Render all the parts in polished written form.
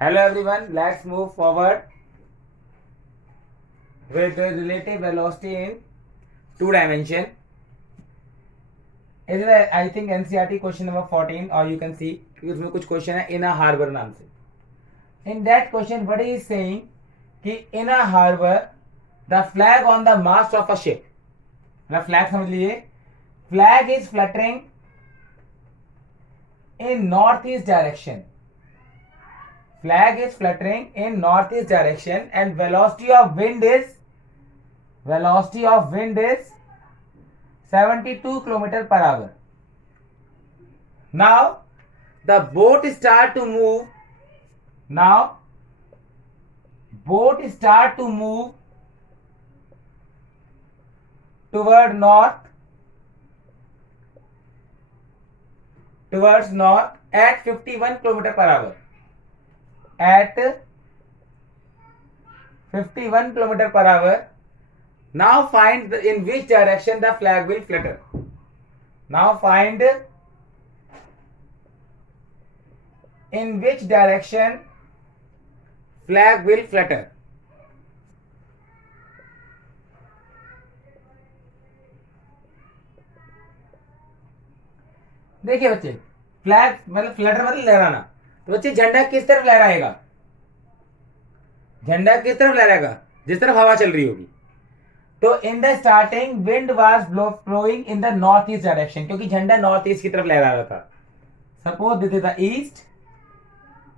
Hello everyone, let's move forward with the relative velocity in two dimension. Is it I think NCERT question number 14 or you can see उसमें कुछ question है in a harbor नाम से. In that question what he is saying कि in a harbor the flag on the mast of a ship, मतलब flag समझ लीजिए, flag is fluttering in northeast direction. Flag is fluttering in northeast direction and velocity of wind is 72 km per hour. Now the boat start to move. Now boat start to move toward north, towards north at 51 km per hour. At 51 km per hour. Now find in which direction the flag will flutter. Now find in which direction flag will flutter. देखिए बच्चे, flag मतलब Flutter मतलब लहराना. तो बच्चे झंडा किस तरफ लहराएगा? झंडा किस तरफ लहराएगा? जिस तरफ हवा चल रही होगी. तो in the starting wind was blowing in the north east direction, क्योंकि झंडा नॉर्थ ईस्ट की तरफ लहरा रहा था. Suppose this is the east,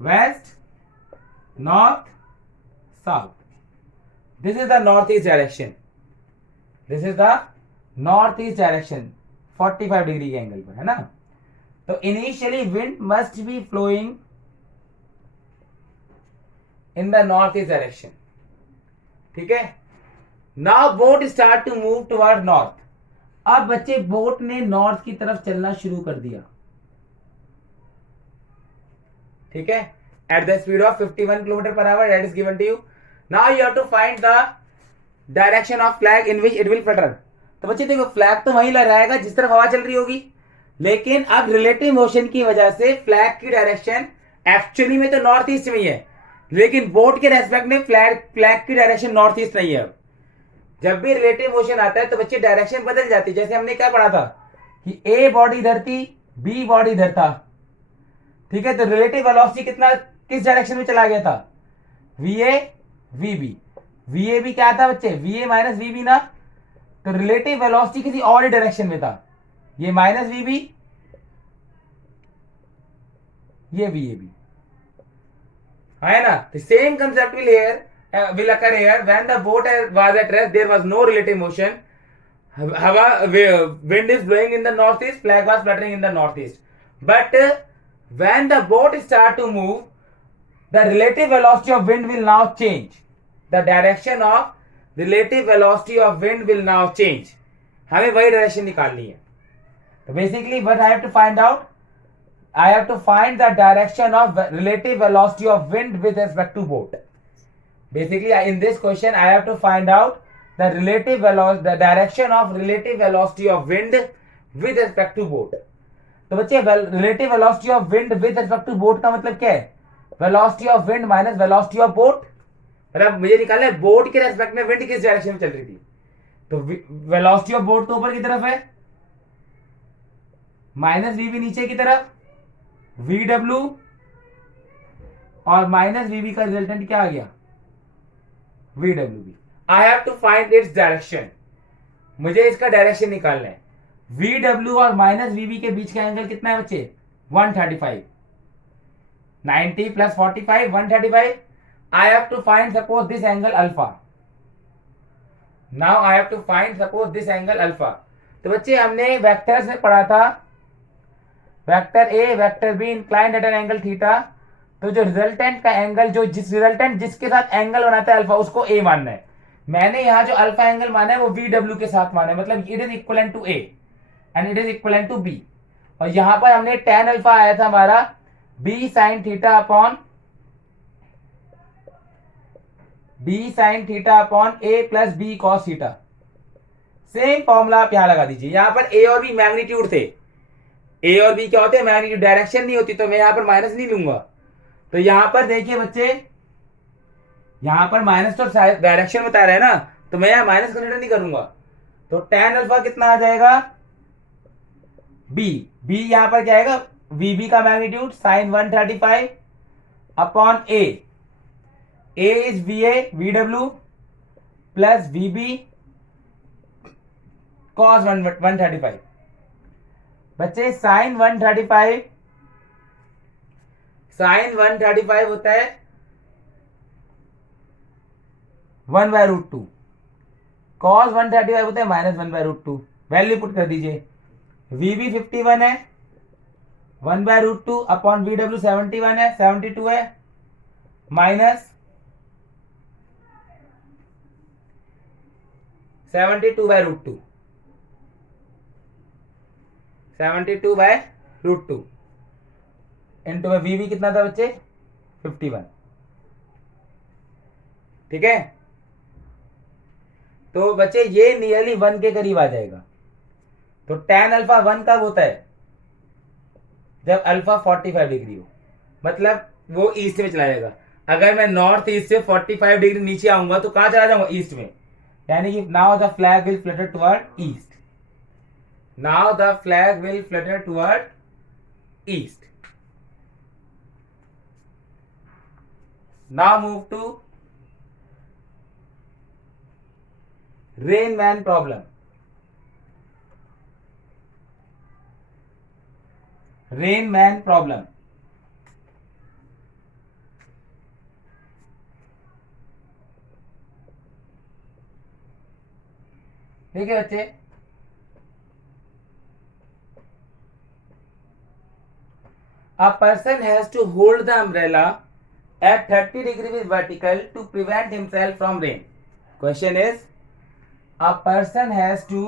west, north, south. This is the north east direction. This is the north east direction 45 degree के angle पर, है ना. तो initially wind must be flowing in the north east direction. ठीक है. Now boat start to move toward north. अब बच्चे boat ने नॉर्थ की तरफ चलना शुरू कर दिया. ठीक है. At the speed of 51 km per hour that is given to you. Now you have to find the direction of flag in which it will flutter. तो बच्चे देखो, फ्लैग तो वहीं लहराएगा जिस तरफ हवा चल रही होगी, लेकिन अब रिलेटिव मोशन की वजह से फ्लैग की डायरेक्शन एक्चुअली में तो नॉर्थ ईस्ट में ही है, लेकिन बोट के रेस्पेक्ट में फ्लैग की डायरेक्शन नॉर्थ ईस्ट नहीं है. अब जब भी रिलेटिव मोशन आता है तो बच्चे डायरेक्शन बदल जाती है. जैसे हमने क्या पढ़ा था कि ए बॉडी इधर थी, बी बॉडी इधर था. ठीक है. तो रिलेटिव वेलोसिटी किस डायरेक्शन में चला गया था? वीए वीबी. वीए भी क्या था बच्चे? वीए माइनस वीबी ना. तो रिलेटिव वेलोसिटी किसी और डायरेक्शन में था. ये माइनस वीबी, ये वीएबी, है ना. The same concept will occur here. When the boat was at rest, there was no relative motion. Wind is blowing in the northeast, flag was fluttering in the northeast. But when the boat start to move, the relative velocity of wind will now change. The direction of relative velocity of wind will now change. हमें वही direction निकालनी है. तो basically what I have to find out? I have to find the direction of relative velocity of wind with respect to boat. Basically, in this question, I have to find out the the direction of relative velocity of wind with respect to boat. तो बच्चे relative velocity of wind with respect to boat का मतलब क्या है? Velocity of wind minus velocity of boat. मतलब मुझे निकालना है बोट के रेस्पेक्ट में विंड किस डायरेक्शन में चल रही थी. तो वेलोसिटी ऑफ बोट तो ऊपर की तरफ है, माइनस वीबी नीचे की तरफ, वीडब्ल्यू और माइनस वीबी का रिजल्टेंट क्या आ गया? VWB. I have to find its direction. मुझे इसका डायरेक्शन निकालना है. VW और माइनस VB के बीच का एंगल कितना है बच्चे? 135. 90 plus 45 135. I have to find suppose this angle alpha. Now I have to find suppose this angle alpha. तो बच्चे हमने वेक्टर्स में पढ़ा था, vector A vector B inclined at an angle theta. तो जो रिजल्टेंट का एंगल, जो रिजल्टेंट जिसके साथ एंगल बनाता है अल्फा, उसको ए मानना है. मैंने यहां जो अल्फा एंगल माना है वो वी डब्ल्यू के साथ माना है, मतलब it is equivalent to A and it is equivalent to B. और यहां पर हमने tan अल्फा आया था हमारा B sine theta upon A plus B cos theta. Same formula आप यहां लगा दीजिए. यहां पर ए और बी मैग्नीट्यूड थे. ए और बी क्या होते हैं? मैग्नीट्यूड. डायरेक्शन नहीं होती तो मैं यहां पर माइनस नहीं लूंगा. तो यहां पर देखिए बच्चे, यहां पर माइनस तो डायरेक्शन बता रहे हैं ना, तो मैं यहां माइनस कंसीडर नहीं करूंगा। तो tan अल्फा कितना आ जाएगा, बी। बी यहां पर क्या आएगा, वीबी का magnitude sine 135 upon A is V A V W plus VB cos 135। बच्चे साइन 135 होता है 1/√2, कॉस 135 होता है -1/√2। वैल्यू पुट कर दीजिए, वीबी 51 है, 1/√2 अपॉन वी डब्ल्यू 71 है, 72 है, माइनस 72/√2, 72/√2 इंटू में वीबी कितना था बच्चे 51। ठीक है, तो बच्चे ये नियरली 1 के करीब आ जाएगा। तो tan अल्फा 1 कब होता है, जब अल्फा 45 डिग्री हो, मतलब वो ईस्ट में चला जाएगा। अगर मैं नॉर्थ ईस्ट से 45 डिग्री नीचे आऊंगा तो कहां चला जाऊंगा, ईस्ट में। यानी कि now the flag will flutter toward east, now the flag will flutter toward east. Now move to rain man problem. Rain man problem, ठीक है बच्चे। A person has to hold the umbrella at 30 degree with vertical to prevent himself from rain. Question is, a person has to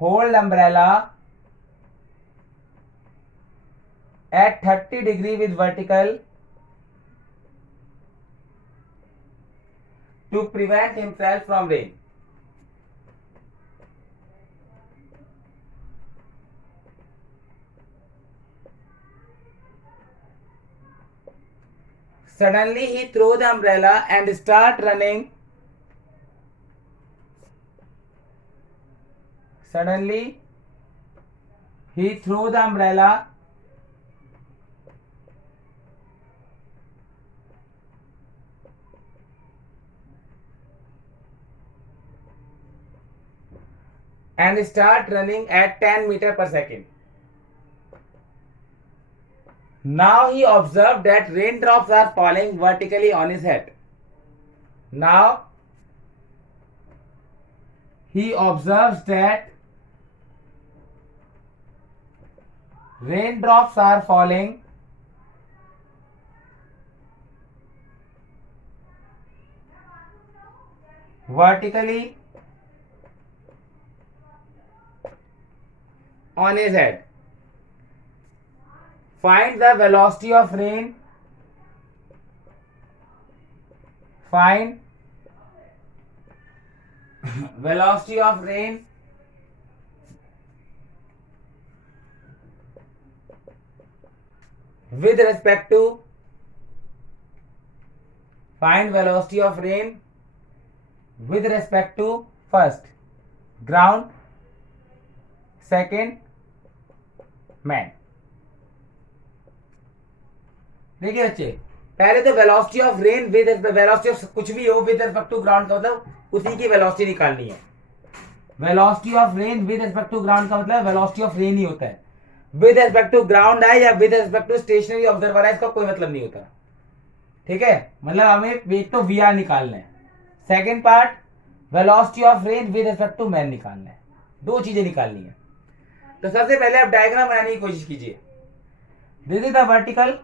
hold umbrella at 30 degree with vertical to prevent himself from rain. Suddenly he throw the umbrella and start running. Suddenly he throw the umbrella and start running at 10 meter per second. Now he observed that raindrops are falling vertically on his head. Now he observes that raindrops are falling vertically on his head. Find the velocity of rain. Find velocity of rain with respect to, find velocity of rain with respect to first ground, second man. देखिए बच्चे, पहले तो velocity of rain with velocity of कुछ भी हो with respect to ground का मतलब उसी की वेलोसिटी निकालनी है। Velocity of rain with respect to ground का मतलब वेलोसिटी ऑफ रेन ही होता है। विद रिस्पेक्ट टू ग्राउंड है या with respect to stationary observer है, इसका कोई मतलब नहीं होता। ठीक है, मतलब हमें एक तो वी आर निकालना है, second part velocity of rain with respect to man निकालना है। दो चीजें निकालनी है। तो सबसे पहले आप डायग्राम बनाने की कोशिश कीजिए। This is the vertical,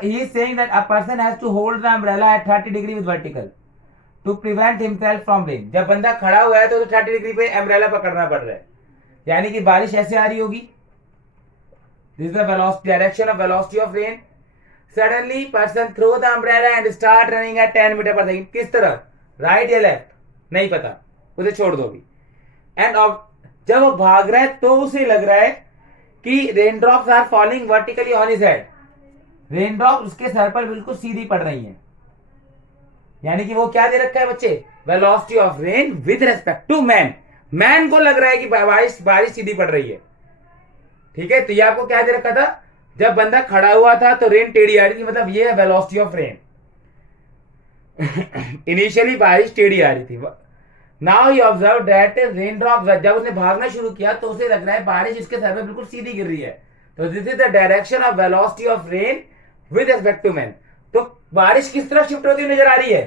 he is saying that a person has to hold the umbrella at 30 degree with vertical to prevent himself from rain. जब बंदा खड़ा हुआ है तो 30 डिग्री पे अम्ब्रेला पकड़ना पड़ रहा है, यानी कि बारिश ऐसे आ रही होगी। This is the velocity, direction of velocity of rain. Suddenly person throw the umbrella and start running at 10 metre per second. किस तरह, राइट या लेफ्ट नहीं पता, उसे छोड़ दो अभी। एंड जब वो भाग रहा है तो उसे लग रहा है कि rain drops are falling vertically on his head, rain drop उसके सर पर बिल्कुल सीधी पड़ रही हैं। यानी कि वो क्या दे रखा है बच्चे, velocity of rain with respect to man, man को लग रहा है कि बारिश बारिश सीधी पड़ रही है। ठीक है, तो ये आपको क्या दे रखा था, जब बंदा खड़ा हुआ था तो रेन टेढ़ी आ रही थी, मतलब ये है वेलोसिटी ऑफ रेन। इनिशियली बारिश टेढ़ी आ रही थी। Now you observe that rain drop, जब उसने भागना शुरू किया तो उसे लग रहा है बारिश इसके सर पे बिल्कुल सीधी गिर रही है। तो this is the direction of velocity of rain with respect to man. तो बारिश किस तरफ शिफ्ट होती हुई नजर आ रही है,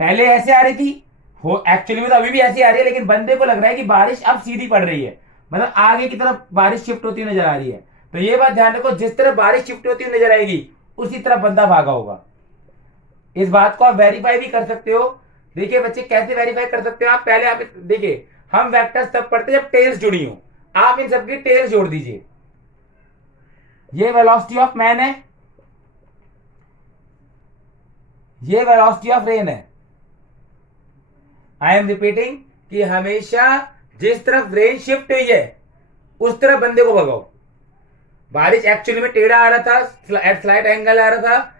पहले ऐसे आ रही थी, हो एक्चुअली में तो अभी भी ऐसी आ रही है, लेकिन बंदे को लग रहा है कि बारिश अब सीधी पड़ रही है, मतलब आगे की तरफ बारिश शिफ्ट होती हुई नजर आ रही है। तो ये बात ध्यान रखो, जिस तरफ बारिश शिफ्ट होती हुई नजर आएगी उसी तरफ बंदा भागा होगा। इस बात को आप वेरीफाई भी कर सकते हो। देखिए बच्चे, कैसे वेरीफाई कर सकते हो आप, पहले आप देखिए, हम वेक्टर्स तब पढ़ते जब टेल्स जुड़ी हो, आप इन सबकी टेल्स जोड़ दीजिए। ये वेलोसिटी ऑफ मैन है, ये वेलोसिटी ऑफ रेन है। आई एम रिपीटिंग कि हमेशा जिस तरफ रेन शिफ्ट हुई है उस तरफ बंदे को भगाओ। बारिश एक्चुअली में टेढ़ा आ रहा था, एट स्लाइट एंगल आ रहा था,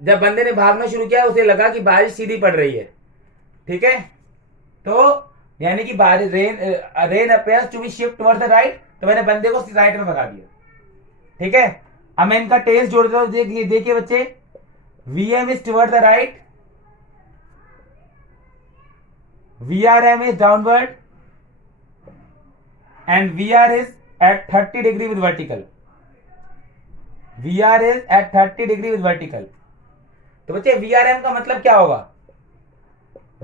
जब बंदे ने भागना शुरू किया उसे लगा कि बारिश सीधी पड़ रही है। ठीक है, तो यानी कि बारिश rain appears to be shift towards the right, तो मैंने बंदे को राइट में भगा दिया। ठीक है, अब मैं इनका टेल्स जोड़ देता हूं। देखिए बच्चे, VM is toward the right, VRM is downward and VR is at 30 degree with vertical. VR is at 30 degree with vertical. तो बच्चे VRM का मतलब क्या होगा,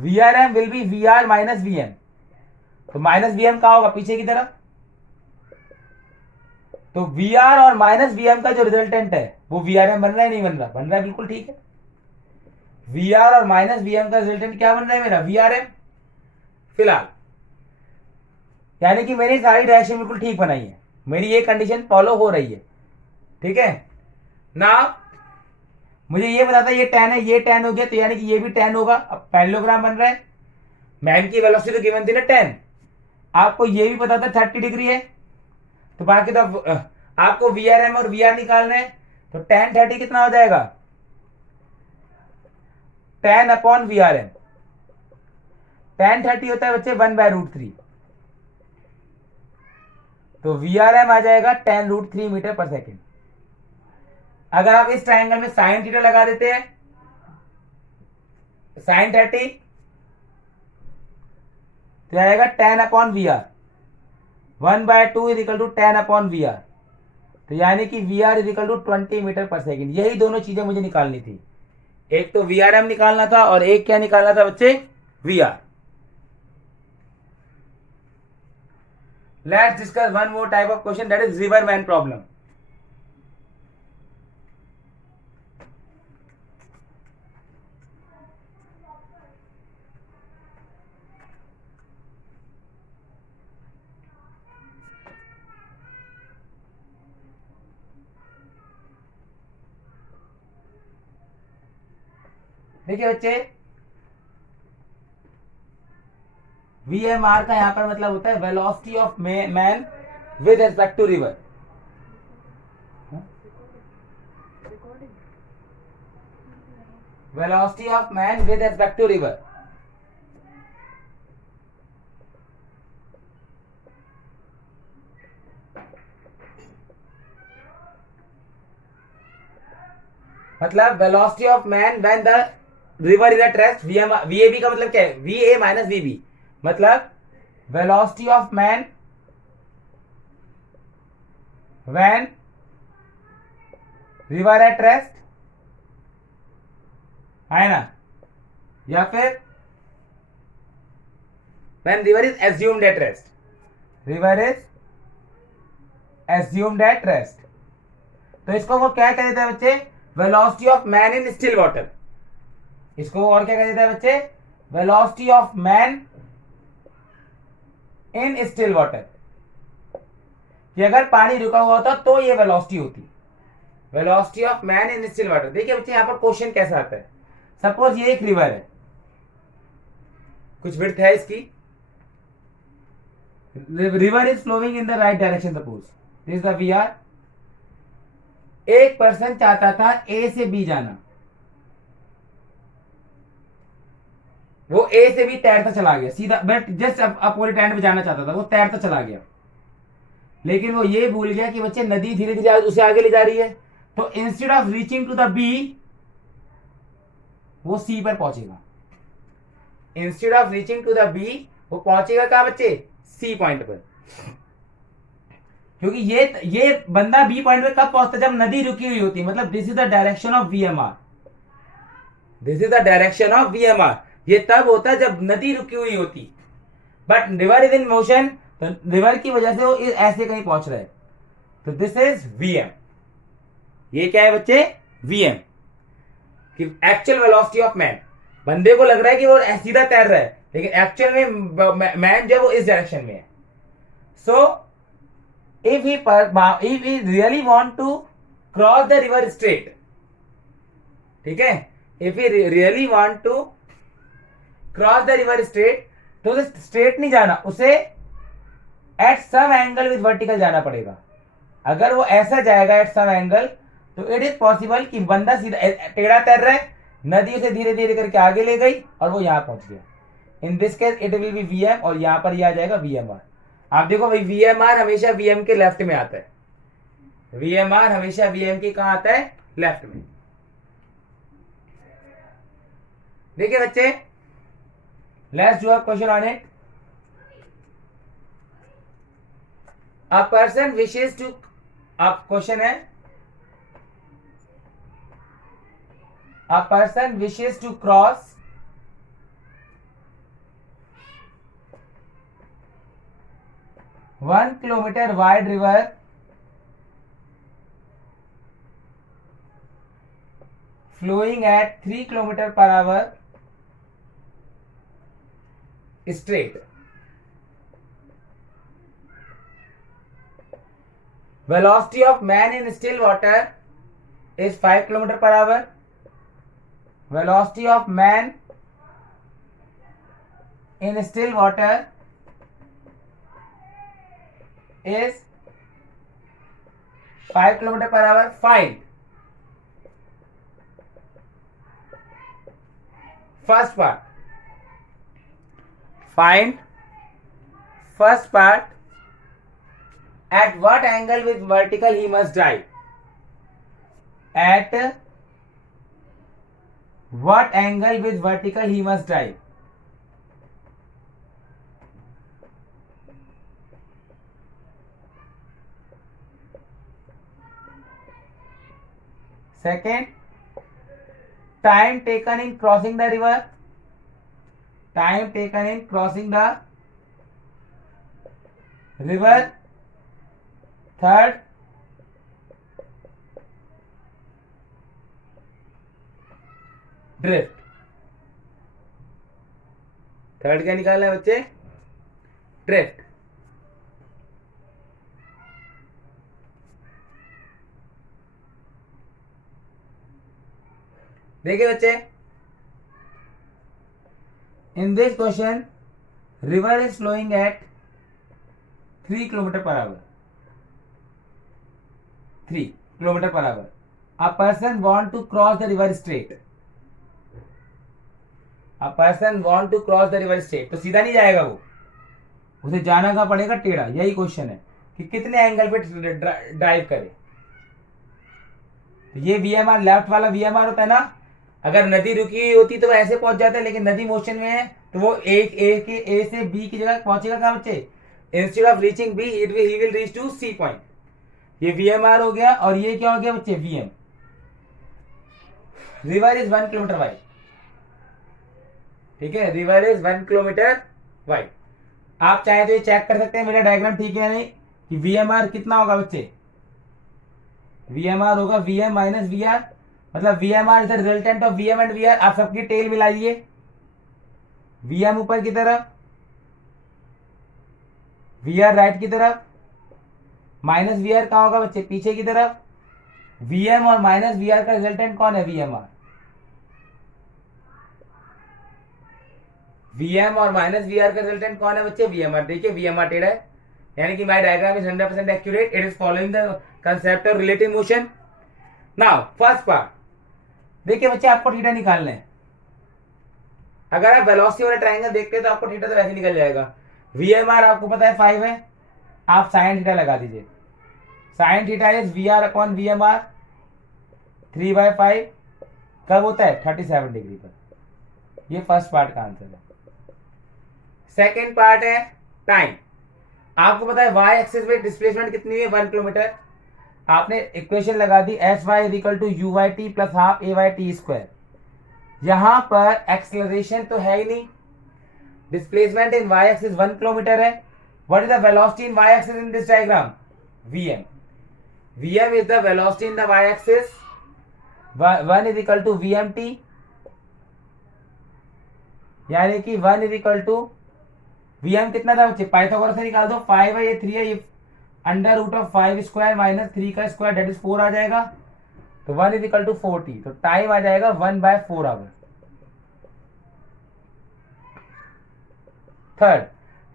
VRM will be VR minus VM। तो माइनस VM कहाँ होगा, पीछे की तरफ। तो VR और माइनस VM का जो रिजल्टेंट है वो VRM बन रहा है, नहीं बन रहा, बन रहा है, बिल्कुल ठीक है। VR और माइनस VM का रिजल्टेंट क्या बन रहा है मेरा, VRM। फिलहाल यानी कि मेरी सारी डायरेक्शन बिल्कुल ठीक बनाई है, मेरी ये कंडीशन फॉलो हो रही है। ठीक है ना, मुझे ये बताता है ये tan है, ये tan हो गया, तो यानी कि ये भी tan होगा। अब पैरेललोग्राम बन रहा है, मैन की वेलोसिटी तो गिवन थी ना 10, आपको ये भी पता था 30 डिग्री है, तो बाकी तो आपको VRM और VR निकालना है। तो tan 30 कितना हो जाएगा, 10/VRM। tan 30 होता है बच्चे 1/√3, तो VRM आ जाएगा 10√3 मीटर पर सेकेंड। अगर आप इस ट्राइंगल में साइन थीटा लगा देते हैं, साइन 30 तो आएगा 10/VR, 1/2 is equal to 10/VR। तो यानी कि VR is equal to 20 metre per second. यही दोनों चीजें मुझे निकालनी थी, एक तो VRM निकालना था और एक क्या निकालना था बच्चे, VR। Let's discuss one more type of question, that is riverman problem. देखिए बच्चे, VMR का यहां पर मतलब होता है velocity of man with respect to river. Velocity of man with respect to river, मतलब velocity of man when the river is at rest. VAB का मतलब क्या है, VA माइनस VB, मतलब velocity of man when river at rest, है ना, या फिर when river is assumed at rest, river is assumed at rest. तो इसको वो क्या कह देता है बच्चे, velocity of man in still water. इसको और क्या कह देता है बच्चे, velocity of man in still water. कि अगर पानी रुका हुआ होता तो ये वेलोसिटी होती, velocity of man in still water. देखिए बच्चे, यहां पर क्वेश्चन कैसा आता है, सपोज ये एक रिवर है, कुछ विड्थ है इसकी, river is flowing in the right direction, suppose this the V R. एक पर्सन चाहता था ए से बी जाना, वो ए से बी तैरता चला गया सीधा, बट जस्ट अपोजिट एंड पे जाना चाहता था, वो तैरता चला गया, लेकिन वो ये भूल गया कि बच्चे नदी धीरे धीरे उसे आगे ले जा रही है, तो instead of reaching to the B वो सी पर पहुंचेगा। Instead of reaching to the B वो पहुंचेगा कहां बच्चे, सी पॉइंट पर। क्योंकि ये बंदा बी पॉइंट पर कब पहुंचता, जब नदी रुकी हुई होती, मतलब this is the direction of VMR, this is the direction of VMR. ये तब होता है जब नदी रुकी हुई होती, but river is in motion, तो रिवर की वजह से वो ऐसे कहीं पहुंच रहा है, तो दिस इज वीएम। ये क्या है बच्चे, वीएम कि एक्चुअल वेलोसिटी ऑफ मैन। बंदे को लग रहा है कि वो सीधा तैर रहा है, लेकिन एक्चुअल में मैन जो है वो इस डायरेक्शन में है। सो if he really want to cross the river straight, ठीक है, if he really want to cross the river straight, तो उसे स्ट्रेट नहीं जाना, उसे at some angle with vertical जाना पड़ेगा। अगर वो ऐसा जाएगा एट सम एंगल, तो इट इज पॉसिबल कि बंदा सीधा टेढ़ा तैर रहा है, नदी उसे धीरे धीरे करके आगे ले गई और वो यहां पहुंच गया। In this case it will be VM, और यहां पर यह आ जाएगा वीएमआर। आप देखो भाई, वीएमआर हमेशा वीएम के लेफ्ट में आता है, वीएमआर हमेशा वीएम के कहां आता है, लेफ्ट में। देखिए बच्चे, let's do a question on it. A person wishes to, अब क्वेश्चन है, a person wishes to cross one kilometre wide river flowing at 3 kilometer per hour straight. Velocity of man in still water is 5 kilometer per hour. Velocity of man in still water is 5 kilometer per hour. Find first part. Find first part. At what angle with vertical he must drive? At what angle with vertical he must drive? Second, time taken in crossing the river. Time taken in crossing the river. Third, drift. Third क्या निकालना है बच्चे, drift. देखिए बच्चे, in this question river is flowing at 3 kilometre per hour, 3 kilometre per hour. A person want to cross the river straight, a person want to cross the river straight, तो सीधा नहीं जाएगा वो, उसे जाना कहां पड़ेगा, टेढ़ा। यही क्वेश्चन है कि कितने एंगल पे ड्राइव करे। तो ये वीएमआर, लेफ्ट वाला वीएमआर होता है ना, अगर नदी रुकी हुई होती तो वो ऐसे पहुंच जाता है, लेकिन नदी मोशन में है तो वो ए से बी की जगह पहुंचेगा कहां बच्चे, instead of reaching B he will reach to C point. ये वीएमआर हो गया, और ये क्या हो गया बच्चे, VM. River is 1 kilometre wide, ठीक है, रिवर इज 1 किलोमीटर वाइड। आप चाहे तो ये चेक कर सकते हैं मेरा डायग्राम ठीक है या नहीं, कि वीएमआर कितना होगा बच्चे, वीएमआर होगा वीएम माइनस वीआर, मतलब VMR is the resultant of VM and VR. आप सबकी टेल मिलाइए, वीएम ऊपर की तरफ, वीआर राइट की तरफ, माइनस वीआर कहां होगा बच्चे, पीछे की तरफ। वीएम और माइनस वीआर का रिजल्टेंट कौन है, वीएमआर। वीएम और माइनस वीआर का रिजल्टेंट कौन है बच्चे, वीएमआर। देखिए वीएमआर टेढ़ा है, यानी कि my diagram is 100% accurate, it is following the concept of relative motion. Now first part देखिए बच्चे, आपको थीटा निकालना है. अगर आप वेलोसिटी वाला ट्रायंगल देखते हैं तो आपको थीटा तो वैसे निकल जाएगा. VMR आपको पता है 5 है, आप साइन थीटा लगा दीजिए. Sine theta is VR upon VMR 3/5. कब होता है? 37 डिग्री पर. ये फर्स्ट पार्ट का आंसर है. सेकेंड पार्ट है टाइम. आपको पता है वाई एक्सिस पे डिस्प्लेसमेंट कितनी है? 1 किलोमीटर. आपने इक्वेशन लगा दी SY is equal to UYT plus half AYT square. यहां पर एक्सेलरेशन तो है ही नहीं. Displacement in Y axis 1 kilometre है. What is the velocity in Y axis in this diagram? VM. VM is the velocity in the Y axis. 1 is equal to VMT, यानी कि 1 is equal to VM कितना था बच्चे? Pythagoras से निकाल दो. 5 है, ये 3 है, ये under root of 5 square minus 3 का स्क्वायर दैट इज 4 आ जाएगा. तो 1 इज इक्वल टू 40. तो टाइम आ जाएगा 1/4 आवर. थर्ड,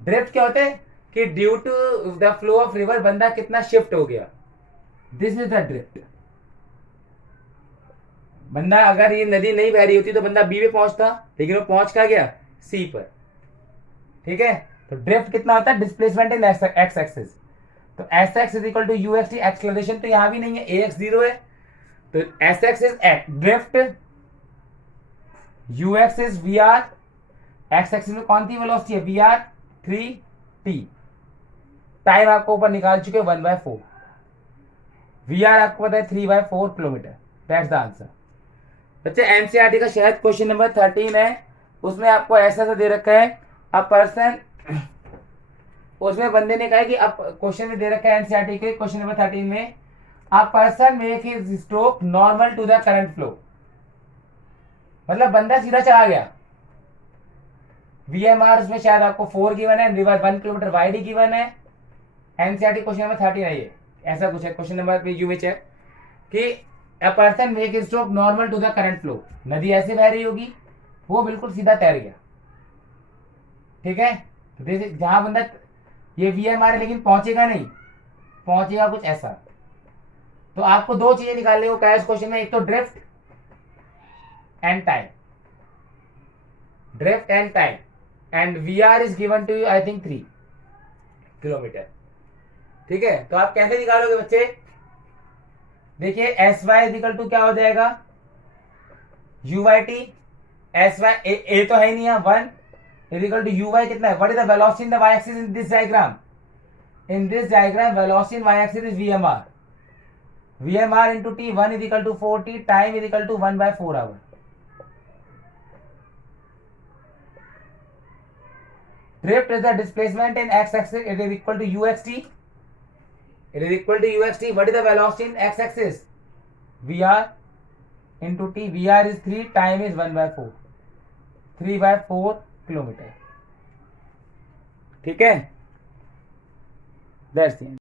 ड्रिफ्ट क्या होते हैं कि due to the flow of river बंदा कितना शिफ्ट हो गया. This is the drift. बंदा अगर ये नदी नहीं बह रही होती तो बंदा बी पे पहुंचता, लेकिन वो पहुंच कहाँ गया? सी पर. ठीक है. तो ड्रिफ्ट कितना होता है? Displacement in X axis. तो S X is equal to U X T. Acceleration तो यहां भी नहीं है, ए एक्स 0 है. तो S X is drift, U X is V R. X axis में कौन सी वेलोसिटी है? VR 3t. टाइम आपको ऊपर निकाल चुके 1/4. VR आपको पता है 3/4 किलोमीटर. That's the answer. बच्चे एनसीईआरटी का शायद क्वेश्चन नंबर 13 है, उसमें आपको ऐसा सा दे रखा है अ पर्सन. उसमें बंदे ने कहा कि अब क्वेश्चन में दे रखा है एनसीईआरटी के क्वेश्चन नंबर 13 में, a person make his stroke normal to the current flow. मतलब बंदा सीधा चला गया. VMR उसमें शायद आपको 4 गिवन है, रिवर 1 किलोमीटर वाइड ही गिवन है. एनसीईआरटी क्वेश्चन नंबर 13 है ये. ऐसा कुछ है क्वेश्चन नंबर पे यू है कि a person make his stroke normal to the current flow. नदी ऐसे बह रही होगी, वो बिल्कुल सीधा तैर गया. ठीक है. तो जहां बंदा, ये VMR है लेकिन पहुंचेगा नहीं, पहुंचेगा कुछ ऐसा. तो आपको दो चीजें निकालने को कहा है इस क्वेश्चन में, एक तो drift and time. Drift and time. And VR is given to you I think 3 kilometre. ठीक है. तो आप कैसे निकालोगे बच्चे? देखिए SY इज इक्वल टू क्या हो जाएगा? UYT. SY ए तो है ही नहीं है. 1 इज इक्वल टू UY कितना है? What is the velocity in the Y axis in this diagram? In this diagram velocity in Y axis is VMR. VMR into T. 1 is equal to 4t. Time is equal to 1/4 hour. Drift is the displacement in x-axis. It is equal to UXT. It is equal to UXT. What is the velocity in x-axis? VR into T. VR is 3. Time is 1/4. 3/4 kilometre. ठीक है. That's the end.